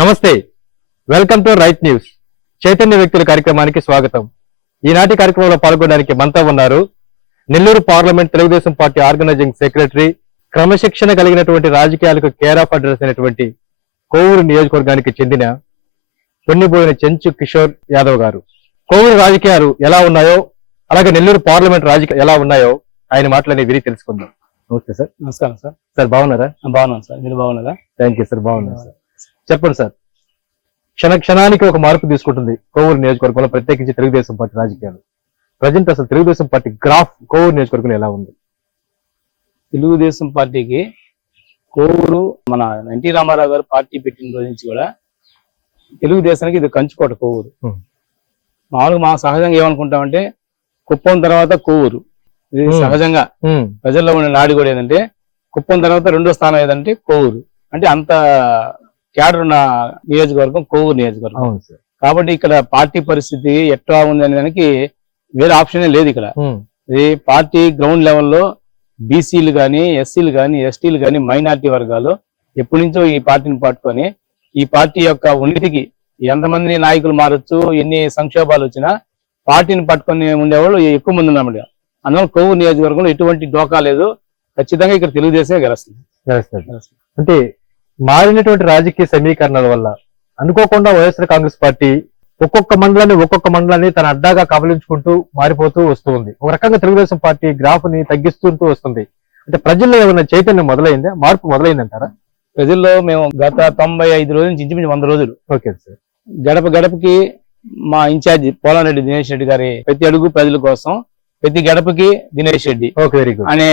నమస్తే. Welcome to right news చైతన్య వ్యక్తుల కార్యక్రమానికి స్వాగతం. ఈనాటి కార్యక్రమంలో పాల్గొనడానికి మనతో ఉన్నారు Nellore parliament Telugu Desam party organising secretary క్రమశిక్షణ కలిగినటువంటి రాజకీయాలకు కేర్ ఆఫ్ అడ్రస్ అయినటువంటి కోవూరు నియోజకవర్గానికి చెందిన పొన్నిపోయిన చెంచు కిషోర్ యాదవ్ గారు. కోవూరు రాజకీయాలు ఎలా ఉన్నాయో అలాగే నెల్లూరు పార్లమెంట్ రాజకీయాలు ఎలా ఉన్నాయో ఆయన మాటలని విని తెలుసుకుందాం. నమస్తే సార్. నమస్కారం సార్. సార్ బాగున్నారా? బాగున్నాను సార్. మీరు బాగున్నారా? థ్యాంక్ యూ సార్ బాగున్నాను సార్ చెప్పండి సార్. క్షణ క్షణానికి ఒక మార్పు తీసుకుంటుంది కోవూరు నియోజకవర్గంలో ప్రత్యేకించి తెలుగుదేశం పార్టీ రాజకీయాలు. ప్రజెంట్ అసలు తెలుగుదేశం పార్టీ గ్రాఫ్ కోవూరు నియోజకవర్గంలో ఎలా ఉంది? తెలుగుదేశం పార్టీకి కోవూరు మన ఎన్టీ రామారావు గారు పార్టీ పెట్టిన రోజు నుంచి కూడా తెలుగుదేశానికి ఇది కంచుకోట కోవూరు. మామూలుగా మా సహజంగా ఏమనుకుంటామంటే కుప్పం తర్వాత కోవూరు. ఇది. సహజంగా ప్రజల్లో ఉన్న నాడి కూడా ఏదంటే కుప్పం తర్వాత రెండో స్థానం ఏదంటే కోవూరు. అంటే అంత క్యాడర్ ఉన్న నియోజకవర్గం కోవూరు నియోజకవర్గం. అవును సార్. కాబట్టి ఇక్కడ పార్టీ పరిస్థితి ఎట్లా ఉంది అనే దానికి వేరే ఆప్షనే లేదు ఇక్కడ. ఇది పార్టీ గ్రౌండ్ లెవెల్లో బీసీలు కానీ ఎస్సీలు కానీ ఎస్టీలు కానీ మైనార్టీ వర్గాలు ఎప్పటి నుంచో ఈ పార్టీని పట్టుకొని ఈ పార్టీ యొక్క ఉనికికి ఎంతమంది నాయకులు మారొచ్చు ఎన్ని సంక్షోభాలు వచ్చినా పార్టీని పట్టుకొని ఉండేవాళ్ళు ఎక్కువ మంది ఉన్నామట అందువల్ల కొవ్వూరు నియోజకవర్గంలో ఎటువంటి డోకా లేదు. ఖచ్చితంగా ఇక్కడ తెలుగుదేశమే గెలుస్తుంది. అంటే మారినటువంటి రాజకీయ సమీకరణల వల్ల అనుకోకుండా వైఎస్ఆర్ కాంగ్రెస్ పార్టీ ఒక్కొక్క మండలాన్ని ఒక్కొక్క మండలాన్ని తన అడ్డాగా కబలించుకుంటూ మారిపోతూ వస్తూ ఉంది. ఒక రకంగా తెలుగుదేశం పార్టీ గ్రాఫ్ని తగ్గిస్తుంటూ వస్తుంది. అంటే ప్రజల్లో ఏమైనా చైతన్యం మొదలైందా? మార్పు మొదలైందంటారా? ప్రజల్లో మేము గత తొంభై ఐదు రోజుల నుంచి ఇంచుమించు వంద రోజులు ఓకే సార్. గడప గడపకి మా ఇన్ఛార్జి పోలారెడ్డి దినేష్ రెడ్డి గారి ప్రతి అడుగు ప్రజల కోసం ప్రతి గడపకి Dinesh Reddy okay very good. అనే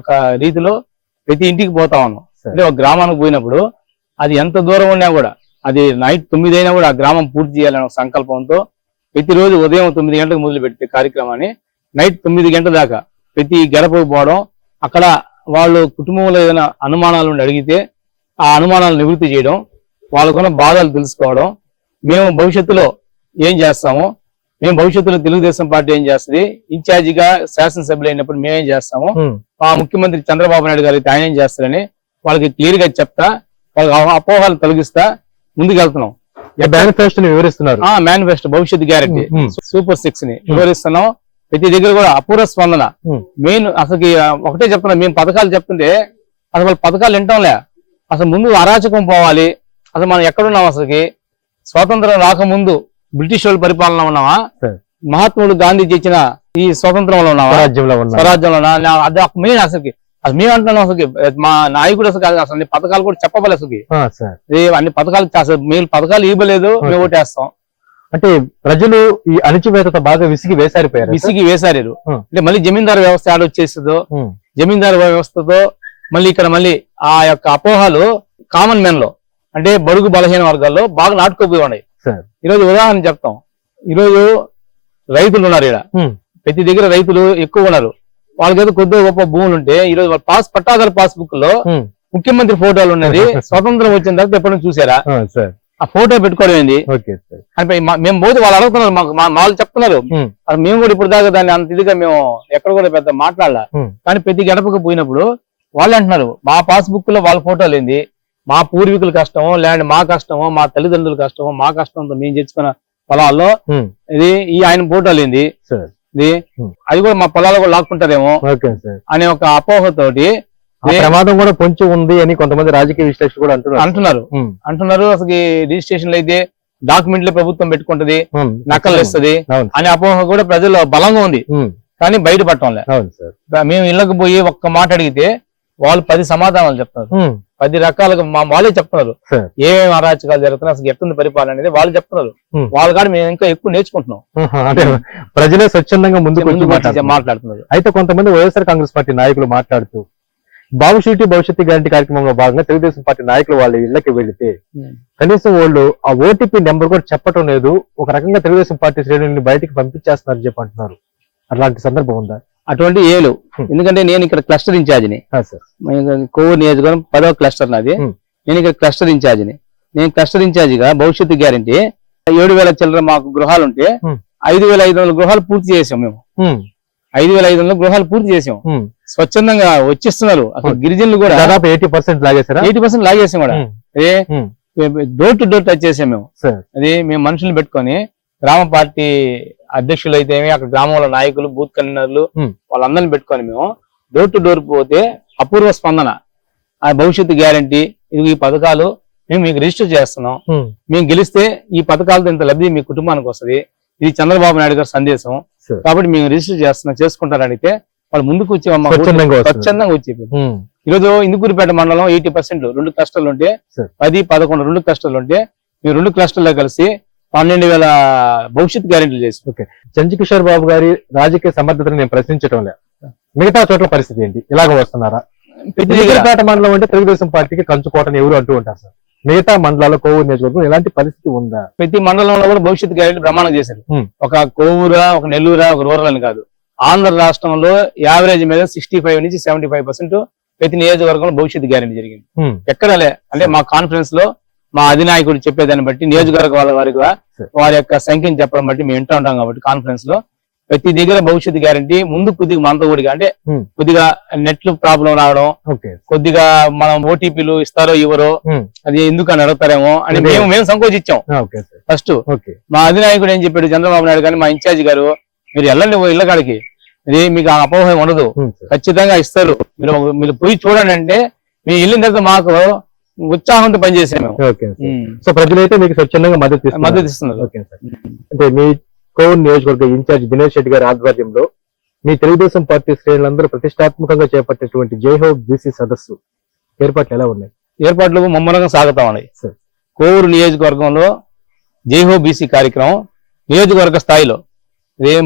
ఒక రీతిలో ప్రతి ఇంటికి పోతా ఉన్నాం. అంటే ఒక గ్రామానికి పోయినప్పుడు అది ఎంత దూరం ఉన్నా కూడా అది నైట్ తొమ్మిది అయినా కూడా ఆ గ్రామం పూర్తి చేయాలనే ఒక సంకల్పంతో ప్రతిరోజు ఉదయం తొమ్మిది గంటలకు మొదలు పెట్టే కార్యక్రమాన్ని నైట్ తొమ్మిది గంటల దాకా ప్రతి గడపకు పోవడం అక్కడ వాళ్ళు కుటుంబంలో ఏదైనా అనుమానాలు ఉండి అడిగితే ఆ అనుమానాలు నివృత్తి చేయడం వాళ్ళకున్న బాధలు తెలుసుకోవడం మేము భవిష్యత్తులో ఏం చేస్తాము మేము భవిష్యత్తులో తెలుగుదేశం పార్టీ ఏం చేస్తుంది ఇన్ఛార్జిగా శాసనసభ్యులు అయినప్పుడు మేమేం చేస్తాము మా ముఖ్యమంత్రి చంద్రబాబు నాయుడు గారు అయితే ఆయన ఏం చేస్తారని వాళ్ళకి క్లియర్గా చెప్తా వాళ్ళకి అపో- అపోహలు తొలగిస్తా ముందుకు వెళ్తున్నాం ఈ మేనిఫెస్టోని వివరిస్తున్నారు. ఆ మేనిఫెస్టో భవిష్యత్ గ్యారెంటీ. సూపర్ సిక్స్ని వివరిస్తున్నాం. ప్రతి దగ్గర కూడా అపూర్వ స్పందన. మెయిన్ అసలు ఒకటే చెప్తున్నా మేము పథకాలు చెప్తుంటే అసలు వాళ్ళ పథకాలు వింటాంలే. అసలు ముందు అరాచకం పోవాలి. అసలు మనం ఎక్కడున్నాం అసలుకి? స్వాతంత్రం రాకముందు బ్రిటిష్ వాళ్ళ పరిపాలన ఉన్నామా? సరే. మహాత్ముడు గాంధీ ఇచ్చిన ఈ స్వాతంత్రంలో ఉన్నావా స్వరాజ్యంలో ఒక మెయిన్ అసలుకి. అసలు మేము అంటున్నాం అసలుకి. మా నాయకుడు అసలు కాదు అసలు పథకాలు కూడా సార్. ఏ అన్ని పథకాలు అసలు మీరు పథకాలు ఇవ్వలేదు మేము. ఓటేస్తాం. అంటే ప్రజలు ఈ అణచివేతతో బాగా విసిగి వేసారిపోయారు. విసిగి వేసారు. అంటే మళ్ళీ జమీందారు వ్యవస్థ ఉమ్, జమీందారు వ్యవస్థతో మళ్ళీ ఇక్కడ మళ్ళీ ఆ యొక్క అపోహలు కామన్ మెన్లో అంటే బడుగు బలహీన వర్గాల్లో బాగా నాటుకోపోయి ఉన్నాయి ఈరోజు ఉదాహరణ చెప్తాం. ఈరోజు రైతులు ఉన్నారు ఇక్కడ ప్రతి దగ్గర రైతులు ఎక్కువ ఉన్నారు. వాళ్ళకైతే కొద్దిగా గొప్ప భూములు ఉంటే ఈరోజు వాళ్ళ పాస్ పట్టాదారు పాస్ బుక్లో ముఖ్యమంత్రి ఫోటోలు ఉన్నది స్వతంత్రం వచ్చిన తర్వాత ఎప్పటి నుంచి చూసారా? ఆ, సార్. ఆ ఫోటో పెట్టుకోవడం ఏంది? మా- మేము పోతే వాళ్ళు అడుగుతున్నారు వాళ్ళు చెప్తున్నారు. మేము కూడా ఇప్పుడు దాకా దాన్ని అంత ఇదిగా మేము ఎక్కడ కూడా పెద్ద మాట్లాడాల. కానీ ప్రతి గడపకు పోయినప్పుడు వాళ్ళు అంటున్నారు మా పాస్బుక్లో వాళ్ళ ఫోటోలు ఏంది? మా పూర్వీకుల కష్టమో లేదంటే మా కష్టమో మా తల్లిదండ్రుల కష్టమో మా కష్టంతో మేము తెచ్చుకున్న పొలాల్లో ఇది ఈ ఆయన ఫోటోలు ఏంది. అది కూడా మా పొలాలు కూడా లాక్కుంటారేమో ఓకే సార్. అనే ఒక అపోహతోటి ప్రమాదం కూడా పొంచి ఉంది అని కొంతమంది రాజకీయ విశ్లేషకులు కూడా అంటున్నారు. అంటున్నారు. అంటున్నారు అసలు రిజిస్ట్రేషన్లు అయితే డాక్యుమెంట్లే ప్రభుత్వం పెట్టుకుంటది నకలు ఇస్తది అనే అపోహ కూడా ప్రజల్లో బలంగా ఉంది. కానీ బయటపడటంలే అవును సార్. మేము ఇళ్ళకి పోయి ఒక్క మాట అడిగితే వాళ్ళు పది సమాధానాలు చెప్తున్నారు ఉమ్, పది రకాలుగా మా వాళ్ళే చెప్తున్నారు. ఏమేమి అరాచకాలు జరుగుతున్నాయి అసలు ఎట్టుంది పరిపాలన అనేది వాళ్ళు చెప్తున్నారు. వాళ్ళ కాడ మేము ఇంకా ఎక్కువ నేర్చుకుంటున్నాం. అంటే ప్రజలే స్వచ్ఛందంగా ముందుకు మాట్లాడుతున్నారు. అయితే కొంతమంది వైఎస్ఆర్ కాంగ్రెస్ పార్టీ నాయకులు మాట్లాడుతూ షూటి భవిష్యత్తు గ్యారంటీ కార్యక్రమంలో భాగంగా తెలుగుదేశం పార్టీ నాయకులు వాళ్ళ ఇళ్ళకి వెళితే కనీసం వాళ్ళు ఆ ఓటీపీ నెంబర్ కూడా చెప్పటం లేదు. ఒక రకంగా తెలుగుదేశం పార్టీ శ్రేణుల్ని బయటికి పంపించేస్తున్నారని చెప్పి అంటున్నారు. అలాంటి సందర్భం ఉందా? అటువంటి ఏలు. ఎందుకంటే నేను ఇక్కడ క్లస్టర్ ఇన్ఛార్జిని కోవూరు నియోజకవర్గం పదవ క్లస్టర్ నాది. నేను ఇక్కడ క్లస్టర్ ఇన్ఛార్జిని నేను క్లస్టర్ ఇన్ఛార్జిగా భవిష్యత్తు గ్యారంటీ ఏడు వేల చిల్లర మాకు గృహాలు ఉంటే. ఐదు వేల ఐదు వందల గృహాలు పూర్తి చేసాం మేము. ఐదు వేల ఐదు వందల గృహాలు పూర్తి చేసాం. స్వచ్ఛందంగా వచ్చిస్తున్నారు. అసలు. గిరిజనులు కూడా దాదాపు ఎయిటీ పర్సెంట్ లాగేశారా? ఎయిటీ పర్సెంట్ లాగేసాం కూడా ఉమ్. డోర్ టు డోర్ టచ్ చేసాం మేము. సార్ అది మేము మనుషుల్ని పెట్టుకొని గ్రామ పార్టీ అధ్యక్షులు అయితే అక్కడ గ్రామంలో నాయకులు బూత్ కన్వీనర్లు. వాళ్ళందరిని పెట్టుకొని మేము డోర్ టు డోర్ పోతే అపూర్వ స్పందన. ఆ భవిష్యత్తు గ్యారంటీ ఇది ఈ పథకాలు మేము మీకు రిజిస్టర్ చేస్తున్నాం. మేము గెలిస్తే ఈ పథకాలతో ఇంత లబ్ధి మీ కుటుంబానికి వస్తది. ఇది చంద్రబాబు నాయుడు గారి సందేశం. కాబట్టి మేము రిజిస్టర్ చేస్తున్నాం చేసుకుంటారని అడిగితే వాళ్ళు ముందుకు వచ్చి స్వచ్ఛందంగా వచ్చి ఈరోజు ఇందుకూరిపేట మండలం ఎయిటీ పర్సెంట్ రెండు క్లస్టర్లు ఉంటే. పది పదకొండు రెండు క్లస్టర్లు ఉంటే మేము రెండు క్లస్టర్లో కలిసి పన్నెండు వేల భవిష్యత్ గ్యారెంటీలు చేసి చంచి కిషోర్ బాబు గారి రాజకీయ సమర్థతను నేను ప్రశ్నించడం లేదు. మిగతా చోట్ల పరిస్థితి ఏంటి? ఇలాగ వస్తున్నారా? సిద్దిపేట మండలం అంటే తెలుగుదేశం పార్టీకి కంచుకోటని ఎవరు అంటూ ఉంటారు సార్? మిగతా మండలాల్లో కోవూరు నియోజకవర్గం ఎలాంటి పరిస్థితి ఉందా? ప్రతి మండలంలో కూడా భవిష్యత్ గ్యారెంటీ బ్రహ్మాండం చేశారు. ఒక కోవూరా ఒక నెల్లూరా ఒక రూరల్ అని కాదు. ఆంధ్ర రాష్ట్రంలో యావరేజ్ మీద సిక్స్టీ ఫైవ్ నుంచి సెవెంటీ ఫైవ్ పర్సెంట్ ప్రతి నియోజకవర్గంలో భవిష్యత్ గ్యారెంటీ జరిగింది. ఎక్కడలే అంటే మా కాన్ఫరెన్స్లో మా అధినాయకుడు చెప్పేదాన్ని బట్టి నియోజకవర్గ వాళ్ళ వారిగా Sure. వారి యొక్క సంఖ్యను చెప్పడం బట్టి మేము వింటూ ఉంటాం కాబట్టి కాన్ఫరెన్స్లో. ప్రతి దగ్గర భవిష్యత్ గ్యారెంటీ ముందు కొద్దిగా మనతో కొద్దిగా అంటే. కొద్దిగా నెట్లు ప్రాబ్లం రావడం కొద్దిగా మనం ఓటీపీలు ఇస్తారో ఇవ్వరో అది ఎందుకు అని అడుగుతారేమో అని. మేము మేము సంకోచించాం. ఫస్ట్ మా అధినాయకుడు ఏం చెప్పాడు చంద్రబాబు నాయుడు కానీ మా ఇన్ఛార్జ్ గారు మీరు వెళ్ళండి ఇళ్ళ కాడికి. ఇది మీకు ఆ అపోహం ఉండదు. ఖచ్చితంగా ఇస్తారు. మీరు మీరు పోయి చూడండి అంటే మీ వెళ్ళిన తర్వాత మాకు ఉత్సాహంతో పనిచేసాం మేము. Okay sir. సో ప్రజలైతే మీకు స్వచ్ఛందంగా మద్దతు. మద్దతు ఇస్తున్నారు. Okay sir. అంటే మీ కోవూరు నియోజకవర్గ ఇన్ఛార్జ్ దినేష్ రెడ్డి గారి ఆధ్వర్యంలో మీ తెలుగుదేశం పార్టీ శ్రేణులందరూ ప్రతిష్టాత్మకంగా చేపట్టినటువంటి జై హో బీసీ సదస్సు ఏర్పాట్లు ఎలా ఉన్నాయి? ఏర్పాట్లు ముమ్మరంగా సాగుతా ఉన్నాయి. సరే. కోవూరు నియోజకవర్గంలో జైహో బీసీ కార్యక్రమం నియోజకవర్గ స్థాయిలో.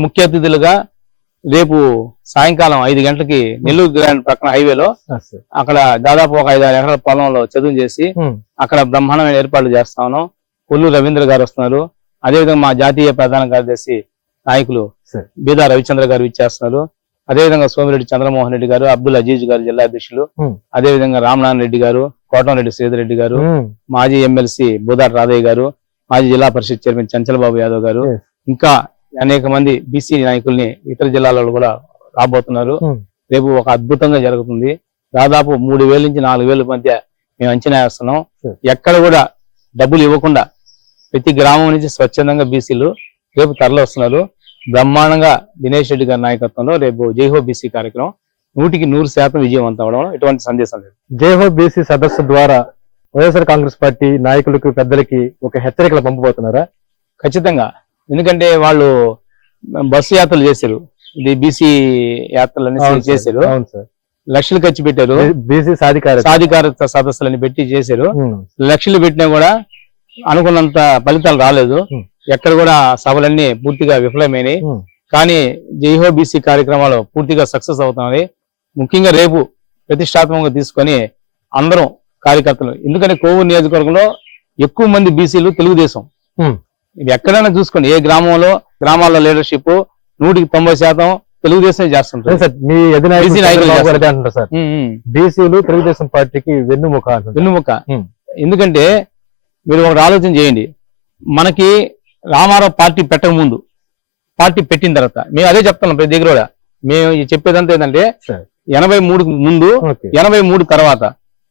ముఖ్య అతిథులుగా రేపు సాయంకాలం ఐదు గంటలకి నెల్లూరు గ్రాండ్ ప్రక్కన హైవేలో. అక్కడ దాదాపు ఒక ఐదు ఆరు ఎకరాల పొలంలో చదువు చేసి అక్కడ బ్రహ్మాండమైన ఏర్పాట్లు చేస్తా ఉన్నాం కొల్లు రవీంద్ర గారు వస్తున్నారు అదేవిధంగా మా జాతీయ ప్రధాన కార్యదర్శి నాయకులు. బీదా రవిచంద్ర గారు ఇచ్చేస్తున్నారు అదేవిధంగా సోమిరెడ్డి చంద్రమోహన్ రెడ్డి గారు అబ్దుల్ అజీజ్ గారు జిల్లా అధ్యక్షులు. అదేవిధంగా రామనారాయణ రెడ్డి గారు కోటంరెడ్డి శ్రీధర్ రెడ్డి గారు మాజీ ఎమ్మెల్సీ బుధార్ రాధయ్య గారు మాజీ జిల్లా పరిషత్ చైర్మన్ చంచలబాబు యాదవ్ గారు. ఇంకా అనేక మంది బీసీ నాయకుల్ని ఇతర జిల్లాలలో కూడా రాబోతున్నారు. రేపు ఒక అద్భుతంగా జరుగుతుంది. దాదాపు మూడు వేల నుంచి నాలుగు వేల మధ్య మేము అంచనా వేస్తున్నాం. ఎక్కడ కూడా డబ్బులు ఇవ్వకుండా ప్రతి గ్రామం నుంచి స్వచ్ఛందంగా బీసీలు రేపు తరలి వస్తున్నారు. బ్రహ్మాండంగా దినేష్ రెడ్డి గారి నాయకత్వంలో రేపు జైహో బీసీ కార్యక్రమం. నూటికి నూరు శాతం విజయవంతం అవడం ఎటువంటి సందేశం లేదు. జై హో బీసీ సదస్సు ద్వారా వైఎస్ఆర్ కాంగ్రెస్ పార్టీ నాయకులకు పెద్దలకి ఒక హెచ్చరికలు పంపబోతున్నారా? ఖచ్చితంగా ఎందుకంటే వాళ్ళు బస్సు యాత్రలు చేశారు. ఇది బీసీ యాత్రలు అవును అనేసి సార్. చేశారు. అవును సార్. లక్షలు ఖర్చు పెట్టారు. బీసీ సాధికార సాధికారత సదస్సులని పెట్టి చేశారు. లక్షలు పెట్టినా కూడా అనుకున్నంత ఫలితాలు రాలేదు. ఎక్కడ కూడా సభలన్నీ పూర్తిగా విఫలమైనాయి. ఉమ్, కానీ జైహో బీసీ కార్యక్రమాలు పూర్తిగా సక్సెస్ అవుతున్నాయి. ముఖ్యంగా రేపు ప్రతిష్టాత్మకంగా తీసుకొని అందరం కార్యకర్తలు. ఎందుకంటే కోవూరు నియోజకవర్గంలో ఎక్కువ మంది బీసీలు తెలుగుదేశం. ఎక్కడైనా చూసుకోండి. ఏ గ్రామంలో గ్రామాల్లో లీడర్షిప్ నూటికి తొంభై శాతం తెలుగుదేశం చేస్తుంటారు. సార్ మీ అంటారు సార్. బీసీలు తెలుగుదేశం పార్టీకి వెన్నుముక Hmm. ఎందుకంటే మీరు ఒకటి ఆలోచన చేయండి. మనకి రామారావు పార్టీ పెట్టక ముందు పార్టీ పెట్టిన తర్వాత మేము అదే చెప్తున్నాం ప్రతి దగ్గర కూడా. మేము చెప్పేదంతా ఏంటంటే. ఎనభై మూడుకు ముందు ఎనభై మూడు తర్వాత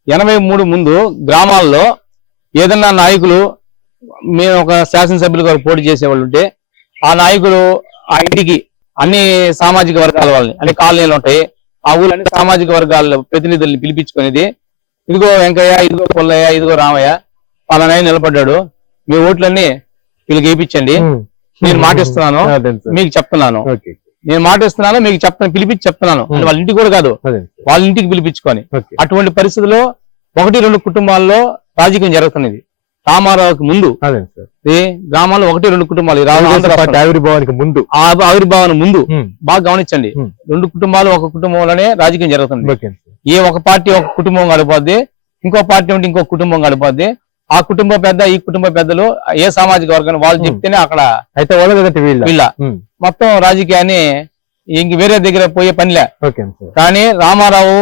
ఎనభై మూడు ముందు గ్రామాల్లో ఏదన్నా నాయకులు మేము ఒక శాసనసభ్యులు గారు పోటీ చేసేవాళ్ళు ఉంటే ఆ నాయకులు ఆ ఇంటికి అన్ని సామాజిక వర్గాల వాళ్ళని అన్ని కాలనీలు ఉంటాయి ఆ ఊళ్ళో అన్ని సామాజిక వర్గాల ప్రతినిధుల్ని పిలిపించుకునేది ఇదిగో వెంకయ్య ఇదిగో పుల్లయ్య ఇదిగో రామయ్య పలానాయ నిలబడ్డాడు మీ ఓట్లన్నీ వీళ్ళకి వేయించండి. నేను మాటిస్తున్నాను. మీకు చెప్తున్నాను. నేను మాటిస్తున్నాను మీకు చెప్తాను పిలిపించి చెప్తున్నాను. వాళ్ళ ఇంటికి కూడా కాదు. వాళ్ళ ఇంటికి పిలిపించుకొని. అటువంటి పరిస్థితుల్లో ఒకటి రెండు కుటుంబాల్లో రాజకీయం జరుగుతున్నది. రామారావుకి ముందు అదే సార్. ఈ గ్రామాల్లో ఒకటి రెండు కుటుంబాలు. ఆవిర్భావానికి ముందు. ఆ ఆవిర్భావన ముందు బాగా గమనించండి. రెండు కుటుంబాలు ఒక కుటుంబంలోనే రాజకీయం జరుగుతుంది. ఏ ఒక పార్టీ ఒక కుటుంబం గడిపోద్ది ఇంకో పార్టీ ఉంటే ఇంకో కుటుంబం గడిపోద్ది. ఆ కుటుంబ పెద్ద ఈ కుటుంబ పెద్దలు ఏ సామాజిక వర్గాన్ని వాళ్ళు. చెప్తేనే అక్కడ అయితే వాళ్ళ మొత్తం రాజకీయాన్ని ఇంక వేరే దగ్గర పోయే పనిలే. కానీ రామారావు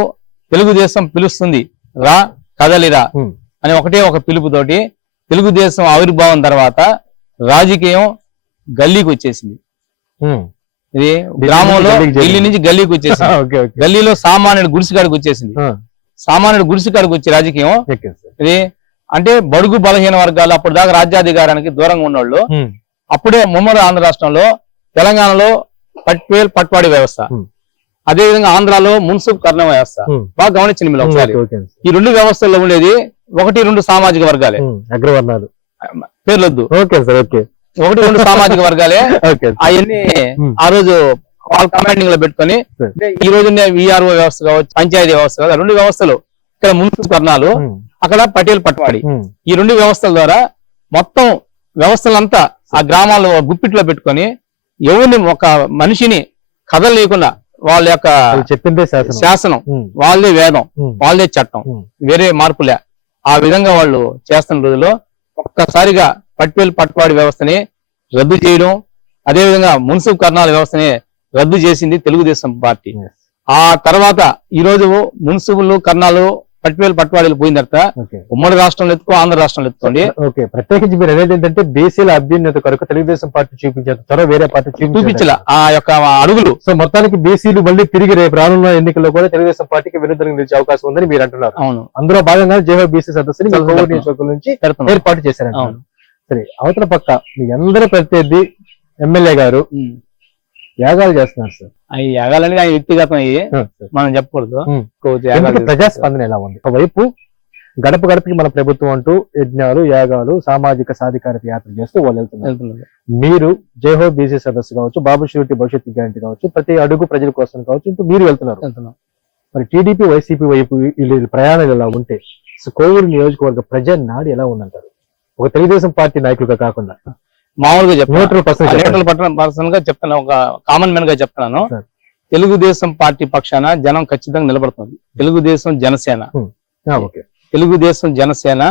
తెలుగుదేశం పిలుస్తుంది. రా కదలిరా అని ఒకటే ఒక పిలుపుతోటి తెలుగుదేశం ఆవిర్భావం తర్వాత రాజకీయం గల్లీకి వచ్చేసింది. ఇది గ్రామంలో. ఢిల్లీ నుంచి గల్లీకి వచ్చేసింది. గల్లీలో సామాన్యుడు గుడిసికాడికి వచ్చేసింది. సామాన్యుడు గుడిసికాడికి వచ్చే రాజకీయం ఇది అంటే బడుగు బలహీన వర్గాలు అప్పుడు దాకా రాజ్యాధికారానికి దూరంగా ఉన్నోళ్ళు అప్పుడే ముమ్మడి ఆంధ్ర రాష్ట్రంలో తెలంగాణలో పట్వేల్ పట్వాడి వ్యవస్థ. Hmm. అదే విధంగా ఆంధ్రాలో మున్సిపల్ కర్ణ వ్యవస్థ. బాగా గమనించింది మీరు ఒకసారి. ఈ రెండు వ్యవస్థల్లో ఉండేది ఒకటి రెండు సామాజిక వర్గాలే. అగ్రవర్ణాలు. పేర్లొద్దు. Okay sir okay. ఒకటి రెండు సామాజిక వర్గాలే. ఓకే అవన్నీ. ఆ రోజు వాళ్ళ కమాండింగ్లో పెట్టుకొని ఈ రోజు విఆర్ఓ వ్యవస్థ కావచ్చు పంచాయతీ వ్యవస్థ కావచ్చు రెండు వ్యవస్థలు ఇక్కడ మున్సిపల్ కర్ణాలు అక్కడ పటేల్ పట్వాడి. ఈ రెండు వ్యవస్థల ద్వారా మొత్తం వ్యవస్థలంతా ఆ గ్రామాల్లో గుప్పిట్లో పెట్టుకొని ఎవరిని ఒక మనిషిని కదలలేకుండా వాళ్ళ యొక్క చెప్పిందే శాసనం. వాళ్ళదే వేదం. ఉమ్, వాళ్ళదే చట్టం. వేరే మార్పులే. ఆ విధంగా వాళ్ళు చేస్తున్న రోజుల్లో ఒక్కసారిగా పట్వేల్ పట్వాడి వ్యవస్థని రద్దు చేయడం అదేవిధంగా మున్సిపల్ కర్ణాల వ్యవస్థని రద్దు చేసింది తెలుగుదేశం పార్టీ. ఆ తర్వాత ఈ రోజు మున్సిపల్ కర్ణాలు పట్వేల్ పట్వాడీలు పోయిన తర్వాత ఉమ్మడి రాష్ట్రంలో ఎత్తుకో ఆంధ్ర రాష్ట్రంలో ఎత్తుకోండి. ఓకే. ప్రత్యేకించి మీరు అనేది ఏంటంటే బీసీల అభ్యున్నత కొరకు తెలుగుదేశం పార్టీ చూపించారు త్వర వేరే పార్టీ చూపించల. ఆ యొక్క అడుగులు. సో మొత్తానికి బీసీలు మళ్ళీ తిరిగి రేపు రానున్న ఎన్నికల్లో కూడా తెలుగుదేశం పార్టీకి విరుద్ధంగా నిలిచే అవకాశం ఉందని మీరు అంటున్నారు. అవును. అందులో భాగంగా జేహో బీసీ సదస్సుని. నియోజకవర్గం నుంచి ఏర్పాటు చేశారంట అవును. సరే అవతల పక్క మీ అందరి ప్రత్యర్థి ఎమ్మెల్యే గారు. యాగాలు చేస్తున్నారు సార్. అవి యాగాలని ఆయన వ్యక్తిగతం అయ్యి. మనం చెప్పకూడదు. యాగాలు ప్రజాస్పందన ఎలా ఉంది? ఒకవైపు గడప గడపకి మన ప్రభుత్వం అంటూ యజ్ఞాలు యాగాలు సామాజిక సాధికారత యాత్ర చేస్తూ వాళ్ళు వెళ్తున్నారు. మీరు జైహో బీసీ సదస్సు కావచ్చు బాబు షూరిటీ భవిష్యత్తు గ్యారంటీ కావచ్చు ప్రతి అడుగు ప్రజల కోసం కావచ్చు ఇంటూ మీరు వెళ్తున్నారు. వెళ్తున్నాం. మరి టీడీపీ వైసీపీ వైపు వీళ్ళ ప్రయాణాలు ఎలా ఉంటే కోవూరు నియోజకవర్గ ప్రజా నాడి ఎలా ఉందంటారు? ఒక తెలుగుదేశం పార్టీ నాయకులుగా కాకుండా. మామూలుగా చెప్తాను పర్సన్ న్యూట్రల్ పట్టణ పర్సన్గా చెప్తాను ఒక కామన్ మ్యాన్గా చెప్తున్నాను. తెలుగుదేశం పార్టీ పక్షాన జనం ఖచ్చితంగా నిలబడుతుంది. తెలుగుదేశం జనసేన. ఓకే. తెలుగుదేశం జనసేన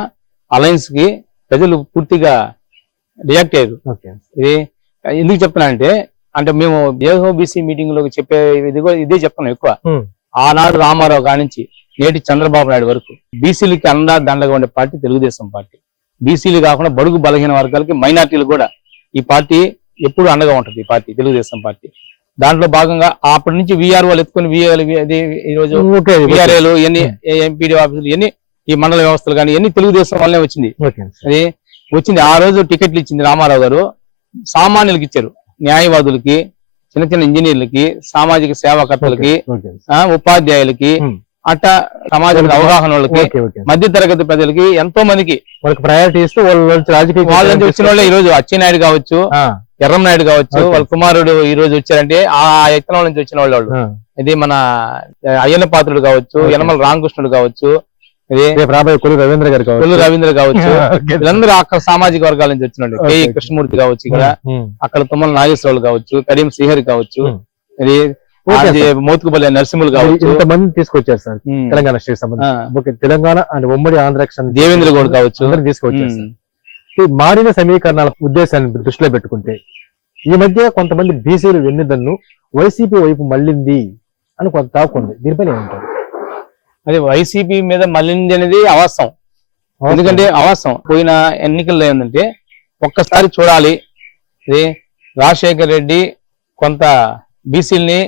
అలయన్స్కి ప్రజలు పూర్తిగా రియాక్ట్ అయ్యారు. ఇది ఎందుకు చెప్తున్నానంటే అంటే మేము బీసీ మీటింగ్లో చెప్పే ఇది కూడా ఇదే చెప్తున్నాం ఎక్కువ. Hmm. ఆనాడు రామారావు కానించి నేటి చంద్రబాబు నాయుడు వరకు బీసీలకి అండా దండగా ఉండే పార్టీ తెలుగుదేశం పార్టీ. బీసీలు కాకుండా బడుగు బలహీన వర్గాలకి మైనార్టీలు కూడా ఈ పార్టీ ఎప్పుడు అండగా ఉంటుంది ఈ పార్టీ తెలుగుదేశం పార్టీ. దాంట్లో భాగంగా అప్పటి నుంచి విఆర్ వాళ్ళు ఎత్తుకొని విఆర్ ఈ రోజు ఓకే విఆర్ఏలు ఎన్ని ఎంపీడీ ఆఫీసులు ఎన్ని ఈ మండల వ్యవస్థలు కానీ ఎన్ని తెలుగుదేశం వల్లనే వచ్చింది. అది వచ్చింది. ఆ రోజు టికెట్లు ఇచ్చింది రామారావు గారు. సామాన్యులకి ఇచ్చారు. న్యాయవాదులకి చిన్న చిన్న ఇంజనీర్లకి సామాజిక సేవాకర్తలకి ఉపాధ్యాయులకి. అట్ట సమాజంలో అవగాహన వాళ్ళకి మధ్య తరగతి ప్రజలకి ఎంతో మందికి వాళ్ళకి ప్రయారిటీ ఇస్తూ వాళ్ళ రాజకీయ వాళ్ళ నుంచి వచ్చిన వాళ్ళే ఈ రోజు అచ్చెన్నాయుడు కావచ్చు ఎర్రంనాయుడు కావచ్చు. వాళ్ళ కుమారుడు ఈ రోజు వచ్చారంటే ఆ ఎత్తనం నుంచి వచ్చిన వాళ్ళు. ఇది మన అయ్యన్న పాత్రుడు కావచ్చు. యనమల రామకృష్ణుడు కావచ్చు ఇది రాబోయే కొల్లు రవీంద్ర గారు కావచ్చు. కొల్లు రవీంద్ర కావచ్చు. వీళ్ళందరూ అక్కడ సామాజిక వర్గాల నుంచి వచ్చిన. కేఈ కృష్ణమూర్తి కావచ్చు ఇక్కడ అక్కడ తుమ్మల నాగేశ్వరరావు కావచ్చు కరీం శ్రీహరి కావచ్చు. ఇది మోత్కుపల్లి నరసింహులు కావచ్చు. ఇంతమంది తీసుకొచ్చారు సార్ ఉమ్. తెలంగాణ స్టేట్ సంబంధించి. తెలంగాణ అండ్ ఉమ్మడి సంబంధించి దేవేంద్ర గౌడ్ కావచ్చు. తీసుకొచ్చారు. ఈ మారిన సమీకరణాల ఉద్దేశాన్ని దృష్టిలో పెట్టుకుంటే ఈ మధ్య కొంతమంది బీసీలు వెన్నుదన్ను వైసీపీ వైపు మళ్ళింది అని కొంత టాక్ ఉంది. దీనిపైన ఏమంటారు? అది వైసీపీ మీద మళ్ళింది అనేది అవాస్తవం. ఎందుకంటే అవాస్తవం. పోయిన ఎన్నికల్లో ఏంటంటే ఒక్కసారి చూడాలి. రాజశేఖర్ రెడ్డి కొంత బీసీలని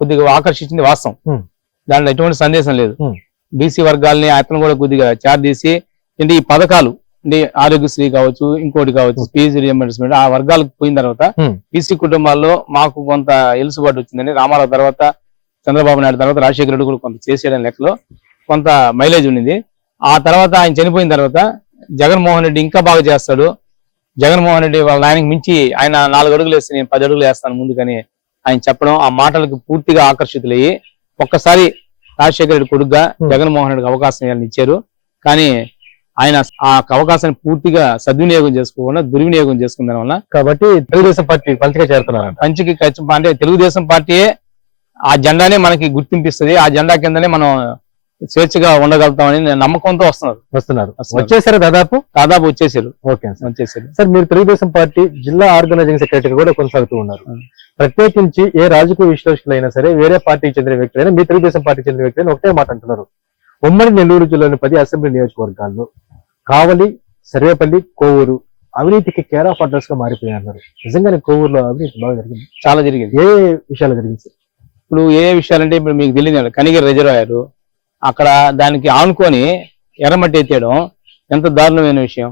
కొద్దిగా ఆకర్షించింది వాస్తవం. దాంట్లో ఎటువంటి సందేశం లేదు. బీసీ వర్గాల్ని అతను కూడా కొద్దిగా చార్దీసి అంటే ఈ పథకాలు అంటే ఆరోగ్యశ్రీ కావచ్చు ఇంకోటి కావచ్చు ఫీజు రియంబర్స్మెంట్ ఆ వర్గాలకు పోయిన తర్వాత. బీసీ కుటుంబాల్లో మాకు కొంత ఎలుసుబాటు వచ్చిందని రామారావు తర్వాత చంద్రబాబు నాయుడు తర్వాత రాజశేఖర రెడ్డి కూడా కొంత చేసేయడం లెక్కలో కొంత మైలేజ్ ఉండింది ఆ తర్వాత ఆయన చనిపోయిన తర్వాత జగన్మోహన్ రెడ్డి ఇంకా బాగా చేస్తాడు జగన్మోహన్ రెడ్డి వాళ్ళ ఆయనకి మించి ఆయన నాలుగు అడుగులు వేస్తే నేను పది అడుగులు వేస్తాను ముందుకని ఆయన చెప్పడం ఆ మాటలకు పూర్తిగా ఆకర్షితులయ్యి ఒక్కసారి రాజశేఖర రెడ్డి కొడుగ్గా. జగన్మోహన్ రెడ్డికి అవకాశం ఇవ్వాలని ఇచ్చారు. కానీ ఆయన ఆ అవకాశాన్ని పూర్తిగా సద్వినియోగం చేసుకోకుండా దుర్వినియోగం చేసుకున్న వల్ల కాబట్టి తెలుగుదేశం పార్టీ పంచగా చేరుతున్నారంట. పంచికి అంటే తెలుగుదేశం పార్టీయే ఆ జెండానే మనకి గుర్తింపిస్తుంది. ఆ జెండా కిందనే మనం స్వేచ్ఛగా ఉండగలుగుతామని నేను నమ్మకంతో వస్తున్నారు. వస్తున్నారు. వచ్చేసారా దాదాపు? దాదాపు వచ్చేసారు. Okay sir. వచ్చేసారు. సార్ మీరు తెలుగుదేశం పార్టీ జిల్లా ఆర్గనైజింగ్ సెక్రటరీ కూడా కొనసాగుతూ ఉన్నారు. ప్రత్యేకించి ఏ రాజకీయ విశ్లేషకులైనా సరే వేరే పార్టీకి చెందిన వ్యక్తులైనా మీ తెలుగుదేశం పార్టీకి చెందిన వ్యక్తులైనా ఒకటే మాట అంటున్నారు. ఉమ్మడి నెల్లూరు జిల్లాలోని పది అసెంబ్లీ నియోజకవర్గాల్లో కావలి సర్వేపల్లి కోవూరు అవినీతికి కేర్ ఆఫ్ అడ్రస్గా మారిపోయాయి అన్నారు నిజంగానే కోవూరులో అవినీతి బాగా జరిగింది. చాలా జరిగింది. ఏ విషయాలు జరిగింది సార్? ఇప్పుడు ఏ విషయాలంటే ఇప్పుడు మీకు తెలియదు కనిగిరి రిజర్వాయర్ అక్కడ దానికి ఆనుకొని ఎర్రమట్టి ఎత్తేయడం ఎంత దారుణమైన విషయం.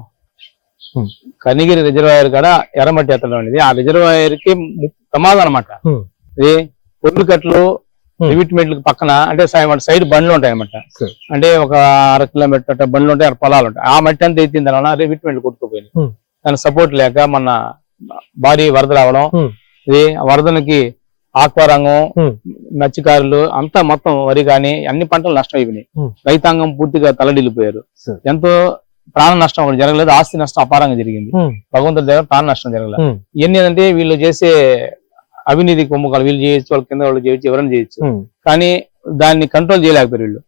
కనిగిరి రిజర్వాయర్ కాడ ఎర్రమట్టి ఎత్తడం అనేది ఆ రిజర్వాయర్కి ప్రమాదం అనమాట. ఇది పొర్లు కట్లు. రివిట్మెంట్లకు పక్కన అంటే సైడ్ బండ్లు ఉంటాయి అనమాట Sure. అంటే ఒక అర కిలోమీటర్ బండ్లు ఉంటాయి అక్కడ పొలాలు ఉంటాయి ఆ మట్టి అంతా ఎత్తిన తర్వాత రివిట్మెంట్ కొట్టుకుపోయింది. దాని సపోర్ట్ లేక మన భారీ వరద రావడం. ఇది వరదలకి ఆక్వా రంగం Hmm. మత్స్యకారులు అంతా మొత్తం వరి కానీ అన్ని పంటలు నష్టం అయిపోయినాయి. రైతాంగం పూర్తిగా తలడిల్లిపోయారు. ఎంతో ప్రాణ నష్టం ఒకటి జరగలేదు ఆస్తి నష్టం అపారంగా జరిగింది. భగవంతుడి దగ్గర ప్రాణ నష్టం జరగలేదు. ఇవన్నీ ఏంటంటే వీళ్ళు చేసే అవినీతి కుంభకాలు వీళ్ళు చేయొచ్చు వాళ్ళ కింద వాళ్ళు చేయొచ్చు ఎవరైనా చేయొచ్చు. కానీ దాన్ని కంట్రోల్ చేయలేకపోయారు వీళ్ళు.